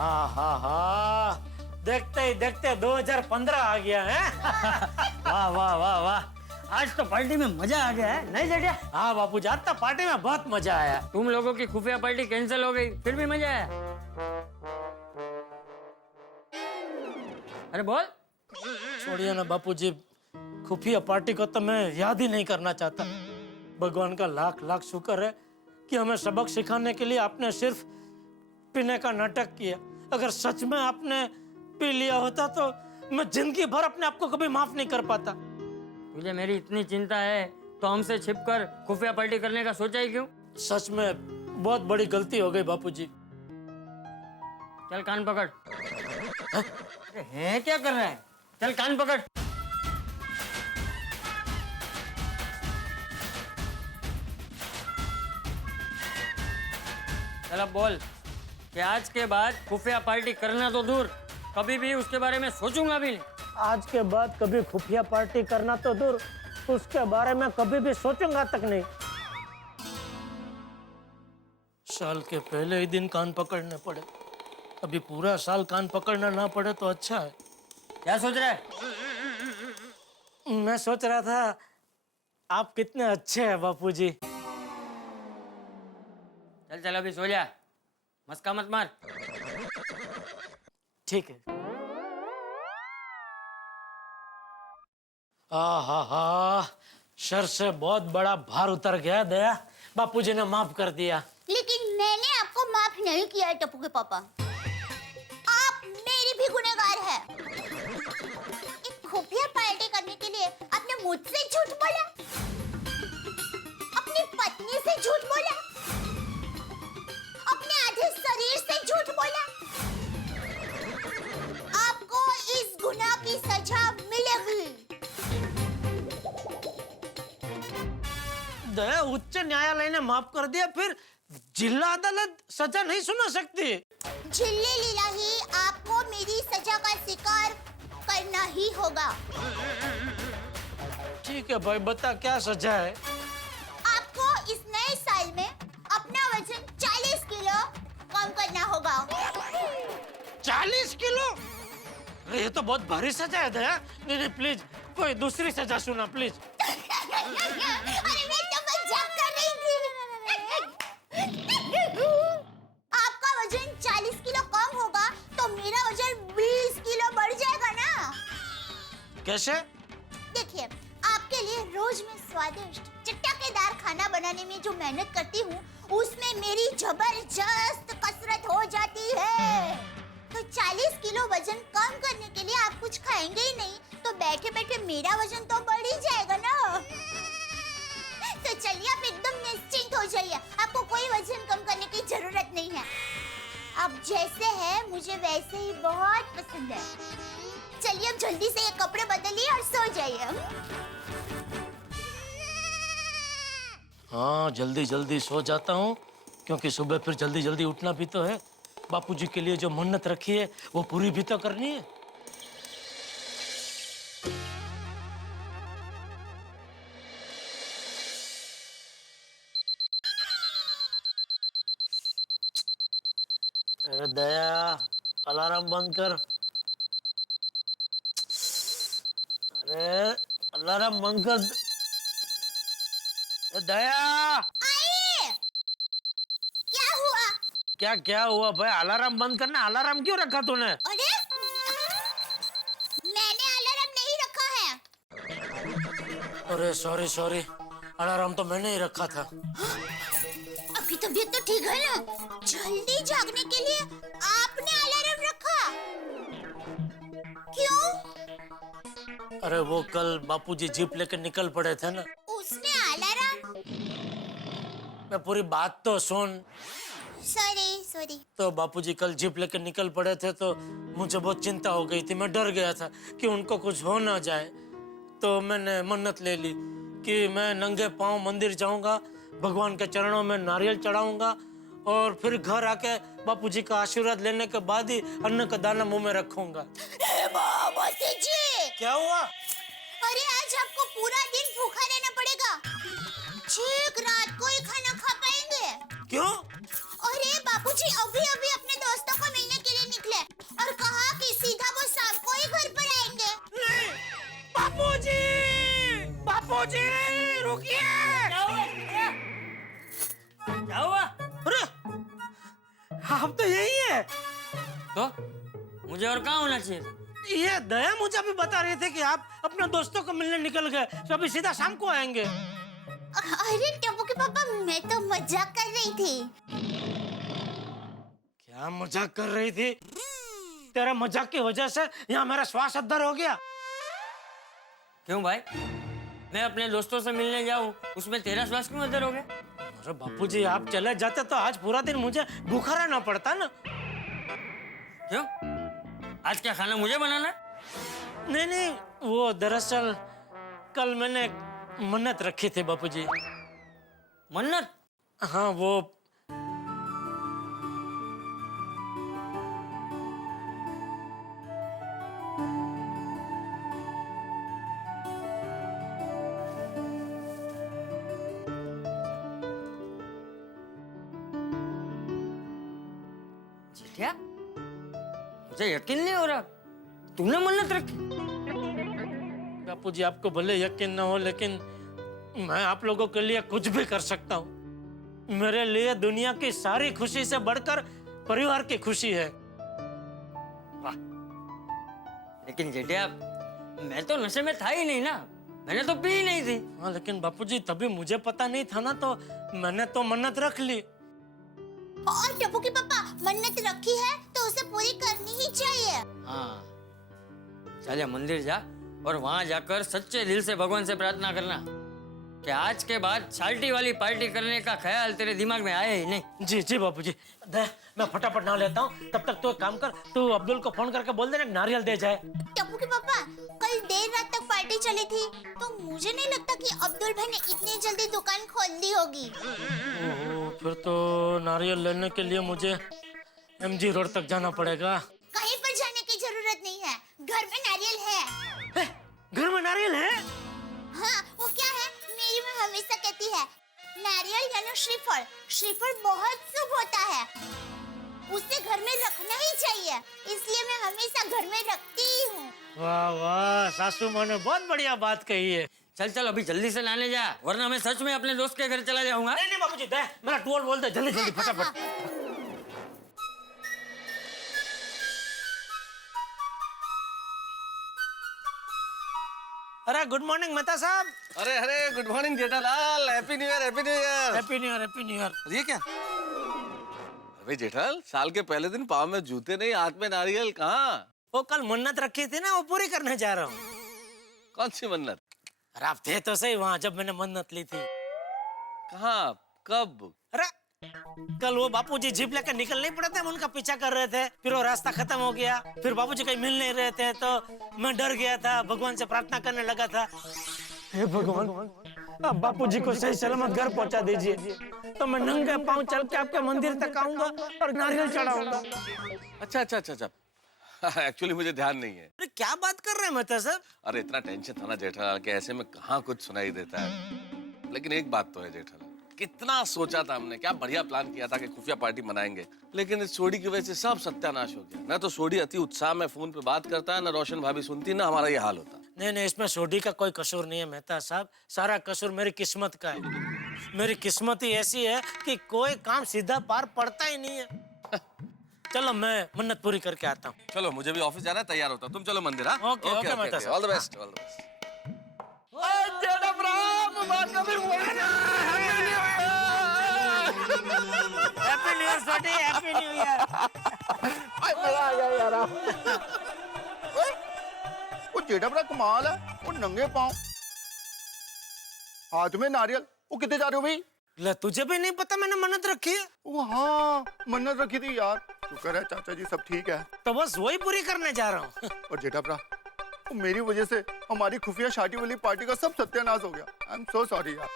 हाँ हाँ हाँ, देखते ही देखते 2015 आ गया है। वाह वाह वाह वाह, आज तो पार्टी में मजा आ गया है, नहीं जेठिया? हाँ बापू जी, आज तो पार्टी में बहुत मजा आया। तुम लोगों की खुफिया पार्टी कैंसिल हो गई, फिर भी मजा आया। अरे बोल। छोड़िए ना बापू जी, खुफिया पार्टी को तो मैं याद ही नहीं करना चाहता। भगवान का लाख लाख शुक्र है कि हमें सबक सिखाने के लिए आपने सिर्फ पीने का नाटक किया। अगर सच में आपने पी लिया होता तो मैं जिंदगी भर अपने आप को कभी माफ नहीं कर पाता। तुझे मेरी इतनी चिंता है तो हमसे छिपकर खुफिया पार्टी करने का सोचा ही क्यों? सच में बहुत बड़ी गलती हो गई बापू जी। चल कान पकड़। अरे है क्या कर रहा है? चल कान पकड़। चल अब बोल कि आज के बाद खुफिया पार्टी करना तो दूर, कभी भी उसके बारे में सोचूंगा भी नहीं। आज के बाद कभी खुफिया पार्टी करना तो दूर, उसके बारे में कभी भी सोचूंगा तक नहीं। साल के पहले ही दिन कान पकड़ने पड़े, अभी पूरा साल कान पकड़ना ना पड़े तो अच्छा है। क्या सोच रहा है? मैं सोच रहा था आप कितने अच्छे हैं बापूजी। चल चल अभी सो जा, मस्का मत मार। ठीक है। हा हा, सर से बहुत बड़ा भार उतर गया। दया, बापूजी ने माफ कर दिया। लेकिन मैंने आपको माफ नहीं किया है टप्पू के पापा, आप मेरी भी गुनहगार है। एक खुफिया पार्टी करने के लिए आपने मुझसे झूठ बोला, अपनी पत्नी से झूठ बोला, अपने आधे शरीर से झूठ बोला। आपको इस गुनाह की सजा मिलेगी। दया, उच्च न्यायालय ने माफ कर दिया, फिर जिला अदालत सजा नहीं सुना सकती। झिल्ली लीला ही आपको मेरी सजा का शिकार करना ही होगा। ठीक है भाई, बता क्या सजा है? आपको इस नए साल में अपना वजन 40 किलो कम करना होगा। 40 किलो? अरे ये तो बहुत भारी सजा है दया। नहीं नहीं, प्लीज कोई दूसरी सजा सुना प्लीज। अरे मैं तो मजाक कर रही थी। आपका वजन 40 किलो कम होगा तो मेरा वजन 20 किलो बढ़ जाएगा ना। कैसे? देखिए, आपके लिए रोज मैं स्वादिष्ट चटकेदार खाना बनाने में जो मेहनत करती हूँ, उसमें मेरी जबरदस्त कसरत हो जाती है। तो 40 किलो वजन कम करने के लिए आप कुछ खाएंगे ही नहीं, तो बैठे बैठे मेरा वजन तो बढ़ ही जाएगा ना। तो चलिए, आप एकदम निश्चिंत हो जाइए, आपको कोई वजन कम करने की जरूरत नहीं है। आप जैसे हैं मुझे वैसे ही बहुत पसंद है। चलिए अब जल्दी से ये कपड़े बदलिए और सो जाइए। हाँ, जल्दी जल्दी सो जाता हूँ, क्योंकि सुबह फिर जल्दी जल्दी उठना भी तो है। बापूजी के लिए जो मन्नत रखी है वो पूरी भी तो करनी है। अरे दया, अलार्म बंद कर। अरे अलार्म बंद कर। दया, आइए। क्या हुआ? क्या क्या हुआ भाई? अलार्म बंद करना। अलार्म क्यों रखा तूने? अरे मैंने अलार्म नहीं रखा है। अरे सॉरी सॉरी, अलार्म तो मैंने ही रखा था। आपकी तबीयत तो ठीक है ना? जल्दी जागने के लिए आपने अलार्म रखा, क्यों? अरे वो कल बापूजी जीप लेकर निकल पड़े थे ना। उसने अलार्म? मैं पूरी बात तो सुन। Sorry sorry. तो बापूजी कल जीप लेकर निकल पड़े थे तो मुझे बहुत चिंता हो गई थी। मैं डर गया था कि उनको कुछ हो ना जाए, तो मैंने मन्नत ले ली कि मैं नंगे पांव मंदिर जाऊंगा, भगवान के चरणों में नारियल चढ़ाऊंगा और फिर घर आके बापूजी का आशीर्वाद लेने के बाद ही अन्न का दाना मुंह में रखूंगा। बाबूजी जी, क्या हुआ? अरे आज आपको पूरा दिन भूखा रहना पड़ेगा। ठीक रात को ही खाना खा पाएंगे। क्यों? अरे बापूजी अभी अभी अपने दोस्तों को मिलने के लिए आप तो यही है। तो मुझे और कहाँ होना चाहिए था? ये दया मुझे अभी बता रहे थे कि आप अपने दोस्तों को मिलने निकल गए, तो अभी सीधा शाम को आएंगे। अरे टप्पू के पापा, मैं तो मजाक कर रही थी। क्या मजाक कर रही थी? तेरा मजाक की वजह से यहाँ मेरा श्वास अद्दर हो गया। क्यों भाई, मैं अपने दोस्तों से मिलने जाऊं, उसमें तेरा श्वास क्यों अंदर हो गया? अरे बापूजी, आप चले जाते तो आज पूरा दिन मुझे भूखा रहना पड़ता ना। क्यों, आज क्या खाना मुझे बनाना है? नहीं नहीं, वो दरअसल कल मैंने मन्नत रखी थी बापूजी। मन्नत? हाँ, वो क्या? मुझे यकीन नहीं हो रहा, तूने मन्नत रखी? बापूजी, आपको भले यकीन न हो, लेकिन मैं आप लोगों के लिए कुछ भी कर सकता हूँ। मेरे लिए दुनिया की सारी खुशी से बढ़कर परिवार की खुशी है। वाह, लेकिन जेठिया, मैं तो नशे में था ही नहीं ना, मैंने तो पी ही नहीं थी। हाँ, लेकिन बापूजी तभी मुझे पता नहीं था ना, तो मैंने तो मन्नत रख ली। और टप्पू के पापा, मन्नत रखी है तो उसे पूरी करनी ही चाहिए। हाँ, चल मंदिर जा और वहां जाकर सच्चे दिल से भगवान से प्रार्थना करना कि आज के बाद शाल्टी वाली पार्टी करने का ख्याल तेरे दिमाग में आया ही नहीं। जी जी बापूजी, दे मैं फटाफट नहा लेता हूँ। तब तक तो एक काम कर, तू अब्दुल को फोन करके बोल देना नारियल दे जाए। टप्पू के पापा, कल देर रात तक पार्टी चली थी, तो मुझे नहीं लगता कि अब्दुल भाई ने इतनी जल्दी दुकान खोल दी होगी। ओहो, फिर तो नारियल लेने के लिए मुझे MG रोड तक जाना पड़ेगा। कहीं पर जाने की जरूरत नहीं है, घर में नारियल है। घर में नारियल है? हाँ, वो क्या है, मेरी माँ हमेशा कहती है, नारियल यानी श्रीफल, श्रीफल बहुत शुभ होता है, उसे घर में रखना ही चाहिए, इसलिए मैं हमेशा घर में रखती हूँ। वाह वाह, सासू माँ ने बहुत बढ़िया बात कही है। चल चल अभी जल्दी से नहाने जा, वरना मैं सच में अपने दोस्त के घर चला जाऊंगा। नहीं नहीं बाबूजी, दे मेरा टूल बोल दे, जल्दी जल्दी फटाफट। अरे गुड मॉर्निंग मेहता साहब। अरे अरे, good morning Jethalal, happy new year, happy new year. Happy new year, happy new year. ये क्या? अबे जेठालाल, साल के पहले दिन पाँव में जूते नहीं, हाथ में नारियल कहाँ? वो कल मन्नत रखी थी ना, वो पूरी करने जा रहा हूँ। कौन सी मन्नत? अरे आप थे तो सही वहाँ जब मैंने मन्नत ली थी। कहाँ, कब? अरे कल वो बापूजी जीप लेकर निकल नहीं पड़े थे, हम उनका पीछा कर रहे थे, फिर वो रास्ता खत्म हो गया, फिर बापूजी कहीं मिल नहीं रहे थे, तो मैं डर गया था, भगवान से प्रार्थना करने लगा था, हे भगवान, अब बापूजी को सही सलामत घर पहुंचा दीजिए, तो मैं नंगे पांव चल के आपके मंदिर तक आऊंगा और नारियल चढ़ाऊंगा। अच्छा अच्छा अच्छा अच्छा, एक्चुअली मुझे ध्यान नहीं है। अरे क्या बात कर रहे हैं मेहता साहब? अरे इतना टेंशन था ना जेठालाल कि ऐसे में कहाँ कुछ सुनाई देता है। लेकिन एक बात तो है जेठालाल, कितना सोचा था हमने, क्या बढ़िया प्लान किया था कि खुफिया पार्टी मनाएंगे, लेकिन इस सोडी की वजह से सब सत्यानाश हो गया। ना तो सोडी अति उत्साह में फोन पे बात करता है, ना रोशन भाभी सुनती, ना हमारा ये हाल होता। नहीं नहीं, इसमें सोडी का कोई कसूर नहीं है मेहता साहब, सारा कसूर मेरी किस्मत का है। मेरी किस्मत ही ऐसी है कि कोई काम सीधा पार पड़ता ही नहीं है। चलो मैं मन्नत पूरी करके आता हूँ। चलो मुझे भी ऑफिस जाना है, तैयार होता हूँ, तुम चलो मंदिर। हाँ ओके, ओके, मेहता साहब। All the best, all the best. Happy new year Sodhi, happy new year. मजा आ गया यार। वो जेठा बड़ा कमाल है, वो नंगे पाँव, हाथ में नारियल। वो कितने जा रहे हो भाई? ले तुझे भी नहीं पता मैंने मन्नत रखी है? वो हाँ, मन्नत रखी थी यार। शुक्र है चाचा जी सब ठीक है। तो बस वही पूरी करने जा रहा हूँ। और जेठा बड़ा, वो मेरी वजह से हमारी खुफिया शादी वाली पार्टी का सब सत्यानाश हो गया। आई एम सो सॉरी यार।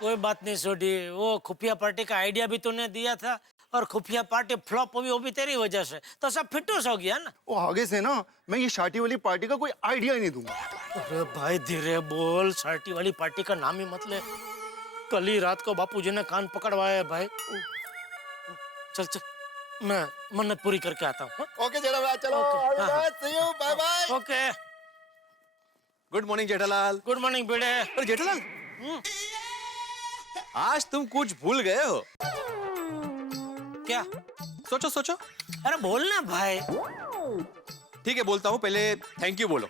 कोई बात नहीं सोडी, वो खुफिया पार्टी का आइडिया भी तूने दिया था, और खुफिया पार्टी फ्लॉप हुई वो भी तेरी वजह से, तो सब फिटूस हो गया ना। वो आगे से ना मैं ये शादी वाली पार्टी का कोई आइडिया ही नहीं दूंगा। अरे भाई धीरे बोल, शादी वाली पार्टी का नाम ही मत ले। कल ही रात को बापूजी ने कान पकड़वाया है भाई। चल चल, मैं मन्नत पूरी करके आता हूँ। ओके जेठा बड़ा, चलो see you, bye bye. Okay, good morning Jethalal. Good morning बेटे। अरे जेठालाल, आज तुम कुछ भूल गए हो। क्या? सोचो सोचो। अरे बोलना भाई। ठीक है बोलता हूँ, पहले थैंक यू बोलो।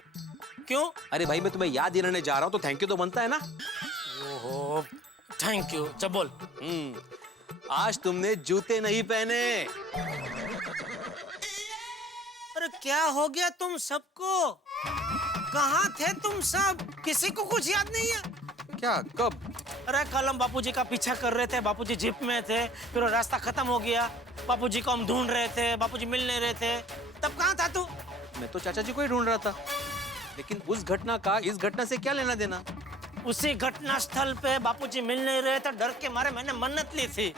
क्यों? अरे भाई मैं तुम्हें याद दिलाने जा रहा हूँ तो थैंक यू तो बनता है ना। ओहो, थैंक यू। चल बोल। आज तुमने जूते नहीं पहने। अरे क्या हो गया तुम सबको? कहाँ थे तुम सब? किसी को कुछ याद नहीं है? क्या? कब? अरे कल हम बापूजी का पीछा कर रहे थे, बापूजी जीप में थे, फिर वो रास्ता खत्म हो गया, बापूजी को हम ढूंढ रहे थे, बापूजी मिल नहीं रहे थे, तब कहाँ था तू? मैं तो चाचा जी को ही ढूंढ रहा था, लेकिन उस घटना का इस घटना से क्या लेना देना? उसी घटना स्थल पे बापूजी मिल नहीं रहे थे, डर के मारे मैंने मन्नत ली थी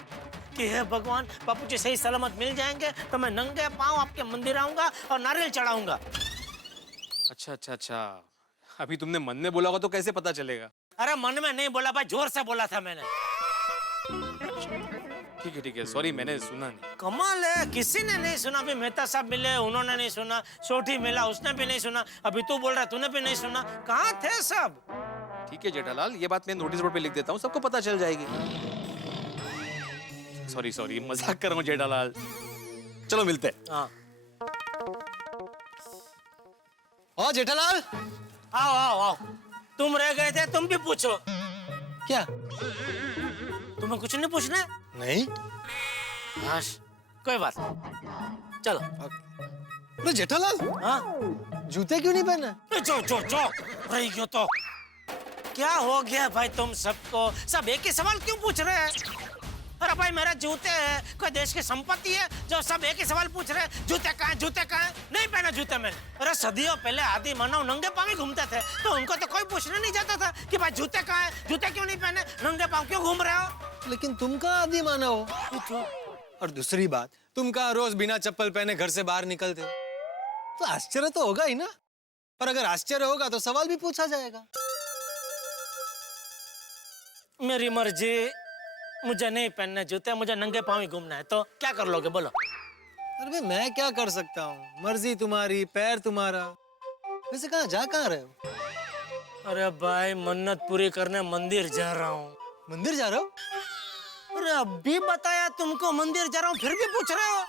कि हे भगवान, बापूजी सही सलामत मिल जाएंगे तो मैं नंगे पांव आपके मंदिर आऊंगा और नारियल चढ़ाऊंगा। अच्छा अच्छा अच्छा, अभी तुमने मन में बोला होगा तो कैसे पता चलेगा? अरे मन में नहीं बोला भाई, जोर से बोला था मैंने। ठीक है, सॉरी मैंने सुना नहीं। कमाल है, किसी ने नहीं सुना। अभी मेहता साहब मिले, उन्होंने नहीं सुना, सोठी मिला, उसने भी नहीं सुना, अभी तू बोल रहा तूने भी नहीं सुना। कहाँ थे सब? ठीक है जेठालाल, ये बात मैं नोटिस बोर्ड पे लिख देता हूँ, सबको पता चल जाएगी। सॉरी मजाक कर रहा हूँ जेठालाल। चलो मिलते हैं। हाँ ओ जेठालाल, आओ आओ आओ, तुम रह गए थे, तुम भी पूछो। क्या? तुम्हें कुछ नहीं पूछना है? नहीं। हाँ कोई बात नहीं, चलो। अरे जेठालाल, हाँ जूते क्यों नहीं पहने? जो रही क्यों तो? क्या हो गया भाई तुम सबको? सब एक ही सवाल क्यों पूछ रहे हैं? अरे भाई मेरे जूते हैं, कोई देश की संपत्ति है जो सब एक ही सवाल पूछ रहे हैं, जूते कहाँ हैं, जूते कहाँ हैं? नहीं पहना जूते मैंने। अरे सदियों पहले आदि मानव नंगे पांव ही घूमते थे, तो उनको तो कोई पूछने नहीं जाता था कि भाई जूते कहाँ हैं, जूते क्यों नहीं पहने, नंगे पांव क्यों घूम रहे हो? लेकिन तुम कहाँ आदि मानव हो? और दूसरी बात, तुम कहाँ रोज बिना चप्पल पहने घर से बाहर निकलते हो? तो आश्चर्य तो होगा ही ना। पर अगर आश्चर्य होगा तो सवाल भी पूछा जाएगा। मेरी मर्जी, मुझे नहीं पहनने जूते, मुझे नंगे पांव ही घूमना है, तो क्या कर लोगे बोलो? अरे भाई मैं क्या कर सकता हूँ, मर्जी तुम्हारी, पैर तुम्हारा। वैसे कहाँ रहे हो? अरे भाई मन्नत पूरी करने मंदिर जा रहा हूँ। मंदिर जा रहे हो? अरे अभी बताया तुमको मंदिर जा रहा हूँ, फिर भी पूछ रहे हो?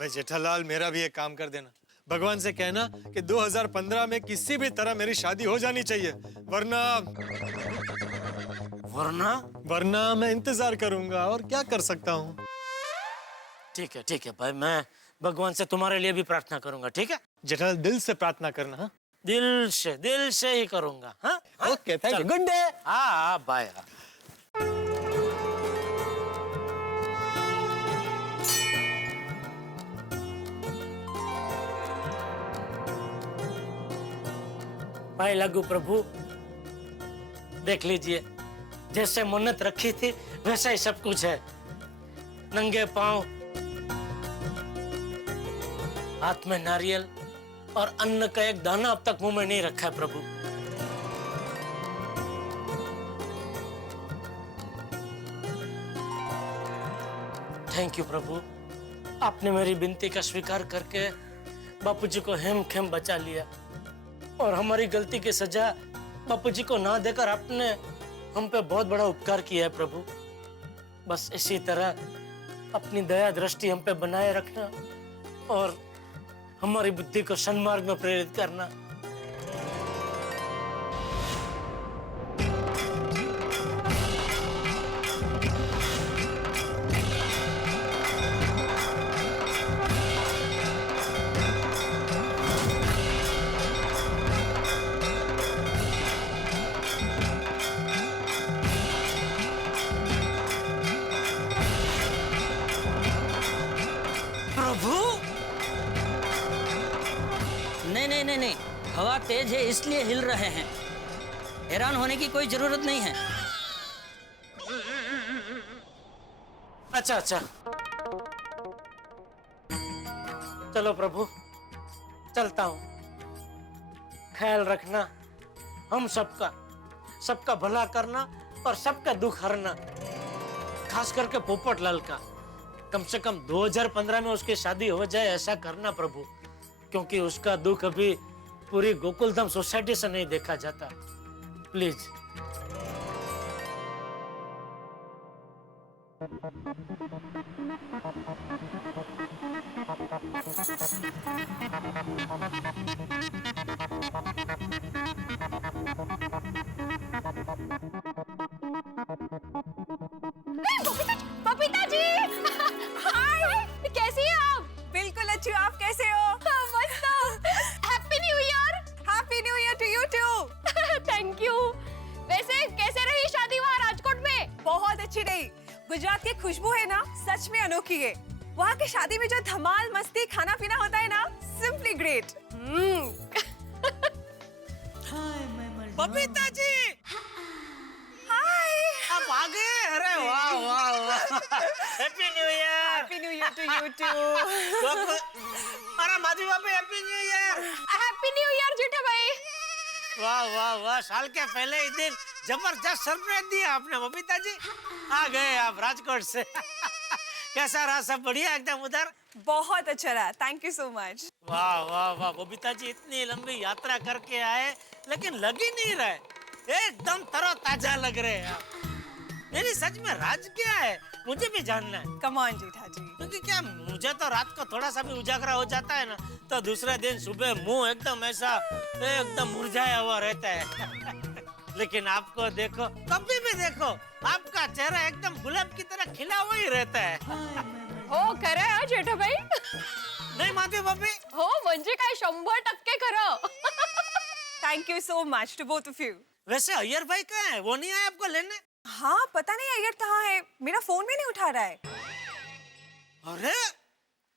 भाई जेठालाल, मेरा भी एक काम कर देना, भगवान से कहना कि 2015 में किसी भी तरह मेरी शादी हो जानी चाहिए, वरना मैं इंतजार करूंगा। और क्या कर सकता हूँ? ठीक है भाई, मैं भगवान से तुम्हारे लिए भी प्रार्थना करूंगा, ठीक है? जेठालाल दिल से प्रार्थना करना। हाँ दिल से ही करूंगा। हाँ okay, thank you, good day. हाँ बाय। भाई लागू प्रभु, देख लीजिए, जैसे मन्नत रखी थी वैसा ही सब कुछ है। नंगे पांव, हाथ में नारियल और अन्न का एक दाना अब तक मुंह में नहीं रखा है प्रभु। थैंक यू प्रभु, आपने मेरी विनती का स्वीकार करके बापूजी को हेम खेम बचा लिया, और हमारी गलती की सजा बापूजी को ना देकर आपने हम पे बहुत बड़ा उपकार किया है प्रभु। बस इसी तरह अपनी दया दृष्टि हम पे बनाए रखना और हमारी बुद्धि को सन्मार्ग में प्रेरित करना। नहीं, हवा तेज है इसलिए हिल रहे हैं, हैरान होने की कोई जरूरत नहीं है। अच्छा चलो प्रभु, चलता हूँ। ख्याल रखना हम सबका भला करना और सबका दुख हरना, खास करके पोपट लाल का। कम से कम 2015 में उसकी शादी हो जाए ऐसा करना प्रभु, क्योंकि उसका दुख अभी पूरी गोकुलधाम सोसाइटी से नहीं देखा जाता। प्लीज। बबीता जी हाय कैसी हैं आप? बिल्कुल अच्छी हूँ, आप कैसे हो? मस्त। Happy new year. Happy new year to you too. Thank you. वैसे कैसे रही शादी वहाँ राजकोट में? बहुत अच्छी रही। गुजरात की खुशबू है ना, सच में अनोखी है। वहाँ की शादी में जो धमाल मस्ती खाना पीना होता है ना, simply great. Babita ji hi. आप आ गए। अरे वाह वाह वाह, happy new year. Happy new year to you too. अरे माधवी बाबू happy new year. Happy new year Jetha भाई। वाह वाह वाह, साल के पहले ही दिन जबरदस्त सरप्राइज दिया आपने बबीता जी। आ गए आप राजकोट से। कैसा रहा, सब बढ़िया एकदम उधर? बहुत अच्छा रहा, थैंक यू सो मच। वाह वाह वाह बबीता जी, इतनी लंबी यात्रा करके आए लेकिन लग ही नहीं रहे, एकदम तरोताजा लग रहे हैं आप। नहीं सच में राज क्या है, मुझे भी जानना है। कम ऑन जेठा जी। क्योंकि क्या मुझे तो रात को थोड़ा सा भी उजागरा हो जाता है ना, तो दूसरे दिन सुबह मुंह एकदम ऐसा एकदम मुरझाया हुआ रहता है। लेकिन आपको देखो, कभी भी देखो, आपका चेहरा एकदम गुलाब की तरह खिला हुआ ही रहता है। हो खरं आहे जेठा भाई। नहीं माधवी बाबी? हो म्हणजे काय 100% खरं। Thank you so much to both of you. वैसे अय्यर भाई कहाँ है, वो नहीं आए आपको लेने? हाँ पता नहीं अय्यर कहाँ है, मेरा फोन भी नहीं उठा रहा है। अरे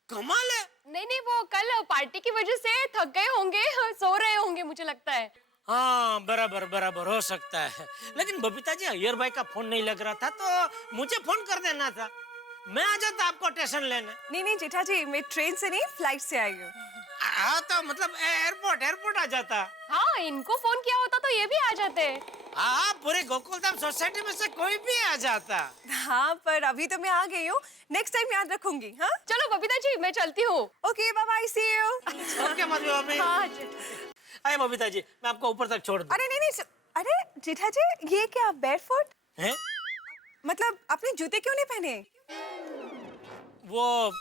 कमाल है। नहीं वो कल पार्टी की वजह से थक गए होंगे, सो रहे होंगे मुझे लगता है। हाँ बराबर बराबर हो सकता है। लेकिन बबीता जी अय्यर भाई का फोन नहीं लग रहा था तो मुझे फोन कर देना था, मैं आ जाता आपको स्टेशन लेने। नहीं जेठा जी, मैं ट्रेन से नहीं फ्लाइट से आई हूँ। हाँ तो मतलब एयरपोर्ट आ जाता। हाँ इनको फोन किया होता तो ये भी आ जाते। हाँ पूरे गोकुलधाम सोसाइटी में से कोई भी आ जाता। हाँ पर अभी तो मैं आ गई हूँ, नेक्स्ट टाइम याद रखूंगी। हाँ चलो बबीता जी मैं चलती हूँ। Okay bye bye, see you. Okay Madhavi बाबी। हाँ आइए बबीता जी, मैं आपको ऊपर तक छोड़ दूं। अरे नहीं, अरे जेठा जी ये क्या बैरफुट हैं? मतलब आपने जूते क्यों नहीं पहने? वो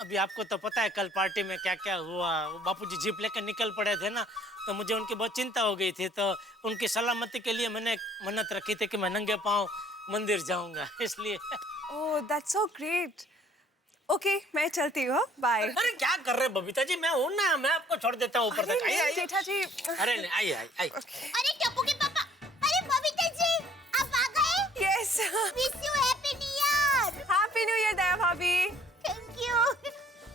अभी आपको तो पता है कल पार्टी में क्या क्या हुआ। वो बापूजी जीप लेकर निकल पड़े थे ना, तो मुझे उनकी बहुत चिंता हो गई थी। तो उनकी सलामती के लिए मैंने एक मन्नत रखी थी कि मैं नंगे पांव मंदिर जाऊंगा, इसलिए। Oh that's so great. Okay मैं चलती हूँ, बाय। अरे क्या कर रहे बबीता जी, मैं हूं ना, मैं आपको छोड़ देता हूँ ऊपर तक। आइए आइए जेठा जी। अरे नहीं, आइए आइए। अरे टप्पू के पापा, अरे बबीता जी आप आ गए। Yes wish you happy new year. Happy new year Daya भाभी। Thank you.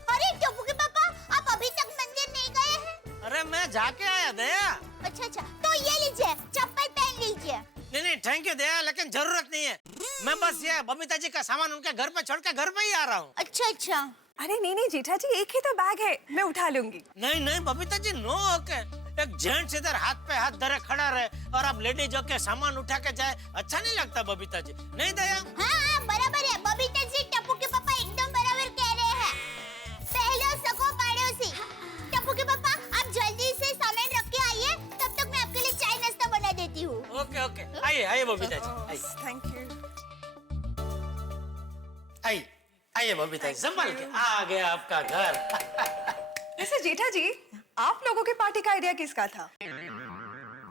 अरे टप्पू के पापा, आप अभी तक मंदिर नहीं गए हैं? अरे मैं जाके आया दया। अच्छा तो ये लीजिए, चप्पल पहन लीजिए। नहीं थैंक यू दया, लेकिन जरूरत नहीं है। मैं बस ये बबीता जी का सामान उनके घर पे छोड़ के घर पे ही आ रहा हूँ। अच्छा अरे नहीं जेठा जी, एक ही तो बैग है, मैं उठा लूंगी। नहीं बबीता जी, नो ओके। एक जेंट्स इधर हाथ पे हाथ धरे खड़ा रहे और आप लेडीज होके सामान उठा के जाए, अच्छा नहीं लगता बबीता जी। नहीं दया? हाँ बराबर है, बबीता जी टप्पू के पापा एकदम बराबर कह रहे हैं। पहले सगो पड़ोसी। टप्पू के पापा आप जल्दी से सामान रख के आइए, तब तक मैं आपके लिए चाय नाश्ता बना देती हूँ। ओके आइए बबीता जी, थैंक यू। आइए बबीता जी, संभाल के। आ गया आपका घर। वैसे जेठा जी, आप लोगों के पार्टी का आइडिया किसका था?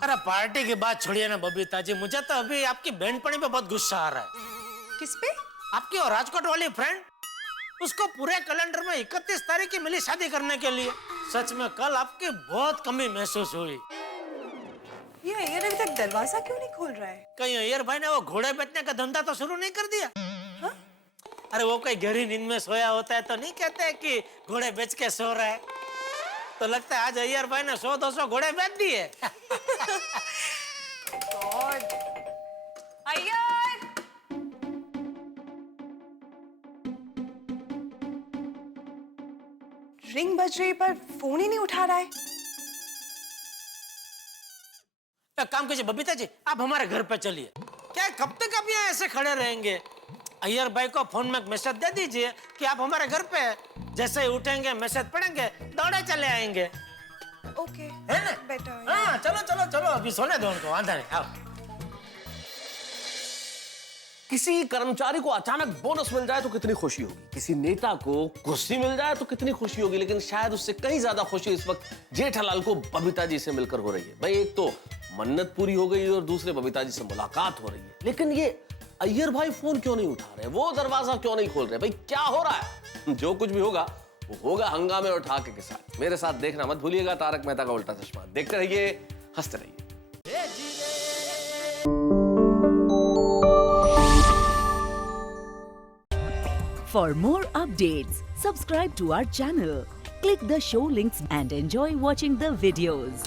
अरे पार्टी की बात छोड़िए ना बबीता जी, मुझे तो अभी आपकी बहनपनी पे बहुत गुस्सा आ रहा है। किस पे? आपकी और राजकोट वाली फ्रेंड, उसको पूरे कैलेंडर में 31 तारीख की मिली शादी करने के लिए। सच में कल आपकी बहुत कमी महसूस हुई। ये अय्यर अभी तक दरवाजा क्यों नहीं खोल रहा है? कहीं अय्यर भाई ने वो घोड़े बेचने का धंधा तो शुरू नहीं कर दिया? हाँ? अरे वो कोई गहरी नींद में सोया होता है तो नहीं कहते कि घोड़े बेच के सो रहा है। तो लगता है आज अय्यर भाई ने 100-200 घोड़े बेच दिए। अय्यर! रिंग बज रही पर फोन ही नहीं उठा रहा है। एक काम कीजिए बबीता जी, आप हमारे घर पे चलिए। क्या कब तक आप यहाँ ऐसे खड़े रहेंगे? अय्यर भाई को फोन में मैसेज दे दीजिए कि आप हमारे घर पे हैं। जैसे ही उठेंगे मैसेज पढ़ेंगे, दौड़े चले आएंगे। ओके है ना? बेटर। हाँ चलो अभी सोने दो उनको, आंधा नहीं। आओ। किसी कर्मचारी को अचानक बोनस मिल जाए तो कितनी खुशी होगी, किसी नेता को कुर्सी मिल जाए तो कितनी खुशी होगी, लेकिन शायद उससे कहीं ज्यादा खुशी इस वक्त जेठालाल को बबीता जी से मिलकर हो रही है। भाई एक तो मन्नत पूरी हो गई और दूसरे बबीता जी से मुलाकात हो रही है, लेकिन ये अय्यर भाई फोन क्यों नहीं उठा रहे, वो दरवाजा क्यों नहीं खोल रहे? भाई क्या हो रहा है? जो कुछ भी होगा वो होगा हंगामे और ठाके के साथ। मेरे साथ देखना मत भूलिएगा तारक मेहता का उल्टा चश्मा। देखते रहिए, हंसते रहिए। For more updates, subscribe to our channel, click the show links and enjoy watching the videos.